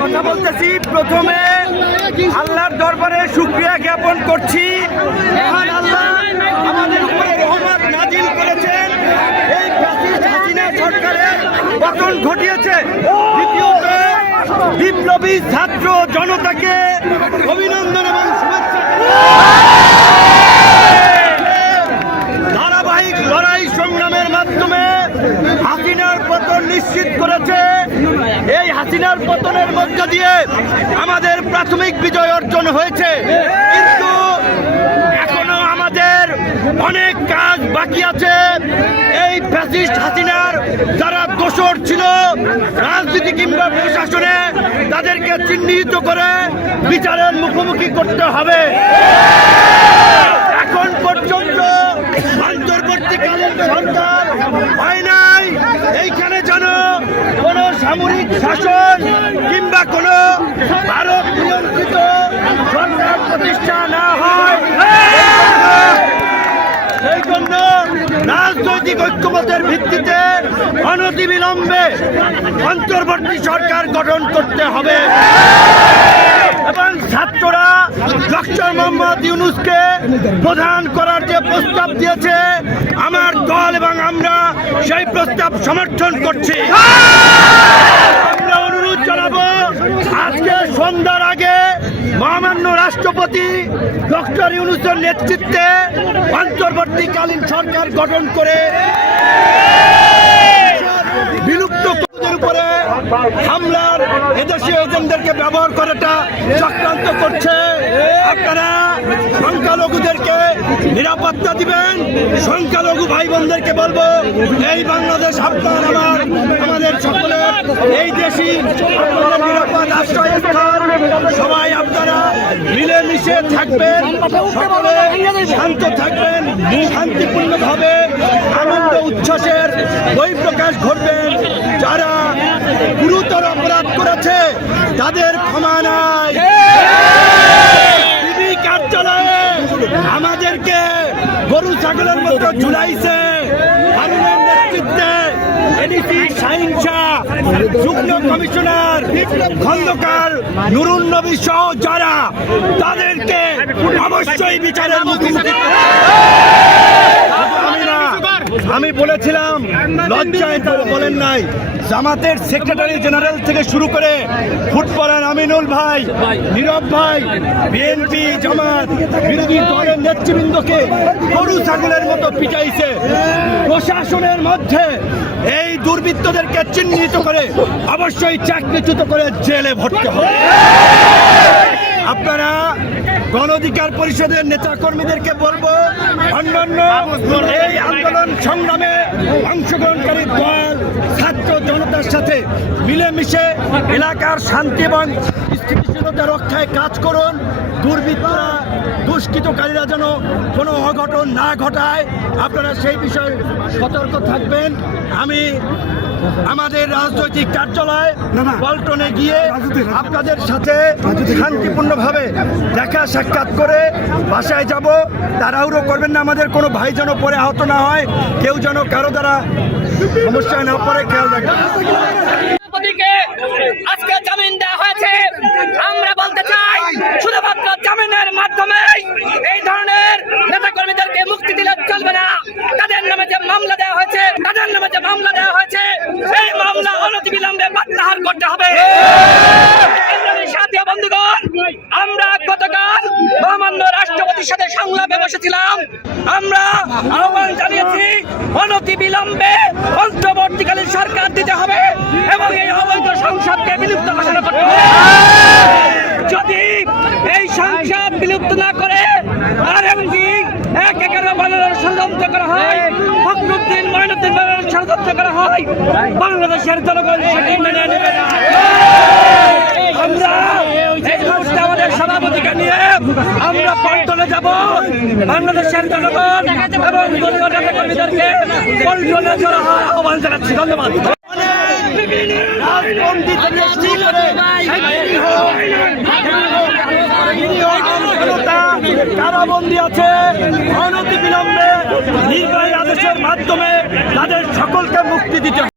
কথা বলতেছি, প্রথমে আল্লাহর দরবারে শুকরিয়া জ্ঞাপন করছি। আল্লাহ আমাদের উপরে রহমত নাজিল করেছেন, এই ফ্যাসিস্ট হাসিনা সরকারের পতন ঘটিয়েছে। দ্বিতীয়ত বিপ্লবী ছাত্র জনতাকে অভিনন্দন এবং শুভেচ্ছা। ধারাবাহিক লড়াই সংগ্রামের মাধ্যমে হাসিনার পতন নিশ্চিত করেছে। এই হাসিনার পতনের মধ্য দিয়ে আমাদের প্রাথমিক বিজয় অর্জন হয়েছে, কিন্তু এখনো আমাদের অনেক কাজ বাকি আছে। এই ফ্যাসিস্ট হাসিনার যারা দোষর ছিল রাজনীতি কিংবা প্রশাসনে, তাদেরকে চিহ্নিত করে বিচারের মুখোমুখি করতে হবে। এখন পর্যন্ত অন্তর্বর্তীকালীন সরকার হয় নাই, এইখানে যেন কোনো সামরিক শাসন কিংবা কোনো ভারত নিয়ন্ত্রিত সরকার প্রতিষ্ঠা না হয়। সেই জন্য রাজনৈতিক ঐক্যমতের ভিত্তিতে অনতিবিলম্বে অন্তর্বর্তী সরকার গঠন করতে হবে এবং ছাত্ররা ডক্টর মোহাম্মদ ইউনূসকে প্রধান করার যে প্রস্তাব দিয়েছে, আমার দল এবং আমরা সেই প্রস্তাব সমর্থন করছি। আমরা অনুরোধ জানাবো, আজকে সন্ধ্যার আগে মহামান্য রাষ্ট্রপতি ডক্টর ইউনূসের নেতৃত্বে অন্তর্বর্তীকালীন সরকার গঠন করে বিলুপ্ত পশুদের উপরে হামলার এদেশীয় এজেন্টদেরকে ব্যবহার করাটা চক্রান্ত করছে। আপনারা সংখ্যালঘুদেরকে নিরাপত্তা দিবেন। সংখ্যালঘু ভাই বোনদেরকে বলবো, এই বাংলাদেশ আপনার আমাদের সকলের, এই দেশই আপনাদের নিরাপদ আশ্রয়স্থল। সবাই আপনারা মিলেমিশে থাকবেন, সকলে শান্ত থাকবেন, শান্তিপূর্ণভাবে আনন্দ উচ্ছ্বাসের বহিঃপ্রকাশ ঘটবেন। যারা গুরুতর অপরাধ করেছে তাদের ক্ষমা নাই। টিভি কার্যালয়ে আমাদেরকে গরু ছাগলের মতো ঝুলাইছে। হারুনের নেতৃত্বে এডিসি শাহীন শাহ, যুগ্ম কমিশনার খন্দকার নুরুন নবী সহ যারা, তাদেরকে অবশ্যই বিচারের মুখোমুখি। আমি বলেছিলাম, লজ্জায় তারা বলেন নাই। জামাতের সেক্রেটারি জেনারেল থেকে শুরু করে ফুটবলার আমিনুল ভাই, নীরব ভাই, বিএনপি জামাত বিরোধী দলের নেতৃবৃন্দকে গরু ছাগলের মতো পিটাইছে। প্রশাসনের মধ্যে এই দুর্বৃত্তদেরকে চিহ্নিত করে অবশ্যই চাকরিচ্যুত করে জেলে ভরতে হবে। আপনারা গণ অধিকার পরিষদের নেতা কর্মীদেরকে বলবো, অন্যান্য এই আন্দোলন সংগ্রামে অংশগ্রহণকারী দল ছাত্র জনতার সাথে মিলেমিশে এলাকার শান্তি এবং স্থিতিশীলতা রক্ষায় কাজ করুন। দুর্বৃত্তরা, দুষ্কৃতকারীরা যেন কোনো অঘটন না ঘটায়, আপনারা সেই বিষয়ে সতর্ক থাকবেন। আমি আমাদের রাজনৈতিক কার্যালয় পল্টনে গিয়ে আপনাদের সাথে শান্তিপূর্ণভাবে দেখা সাক্ষাৎ করে বাসায় যাব। তাড়াহুড়ো করবেন না, আমাদের কোনো ভাই যেন পরে আহত না হয়, কেউ যেন কারো দ্বারা সমস্যায় না পড়ে, খেয়াল রাখবেন। আজকে জামিন দেওয়া হয়েছে। আমরা বলতে চাই, শুধুমাত্র জামিনের মাধ্যমে এই ধরনের নেতাকর্মীদেরকে মুক্তি দিলে চলবে না। তাদের নামে যে মামলা দেওয়া হয়েছে, সেই মামলা অনতিবিলম্বে প্রত্যাহার করতে হবে। সাথী বন্ধুগণ, আমরা গতকাল মহামান্য রাষ্ট্রপতির সাথে সংলাপে বসেছিলাম। আমরা আহ্বান জানিয়েছি, অনতিবিলম্বে অন্তর্বর্তীকালীন সরকার দিতে হবে এবং এই অবৈধ সংসদকে বিলুপ্ত ঘোষণা করতে হবে। যদি এই সংসদ বিলুপ্ত না করে আরএমজি 1-11 বানানোর ষড়যন্ত্র করা হয়, ফখরুদ্দিন মঈনুদ্দিন বানানোর ষড়যন্ত্র করা হয়, বাংলাদেশের জনগণ সেটি মেনে নেবে না। আমরা এই মুহূর্তে আমাদের সভাপতিকে নিয়ে আমরা পল্টনে যাব। বাংলাদেশের জনগণ এবং দলীয় নেতাকর্মীদেরকে পল্টনে জড়ো হওয়ার আহ্বান জানাচ্ছি। ধন্যবাদ। কারাবন্দী আছে, অনতিবিলম্বে নির্বাহী আদেশ সমাবেশের মাধ্যমে তাদের সকলকে মুক্তি দিতে হবে।